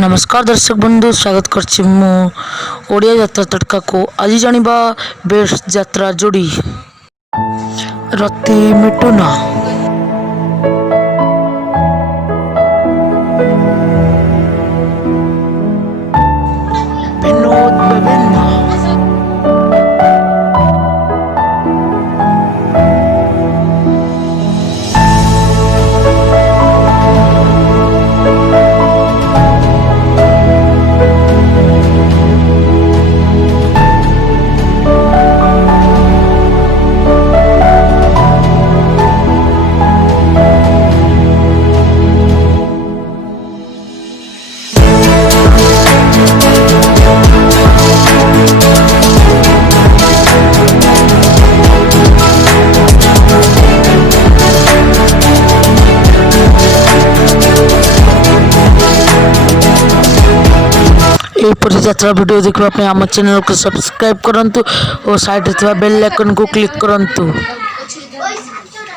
नमस्कार दर्शक बंधु, स्वागत करछि मु ओडिया यात्रा तड़का को। आज जानिबा बेस्ट यात्रा जोड़ी रति-मिटुना। बिनोद बेबिना। यात्रा वीडियो देखा आम चैनल को सब्सक्राइब करंतु और साइड बेल आइकन को क्लिक करंतु।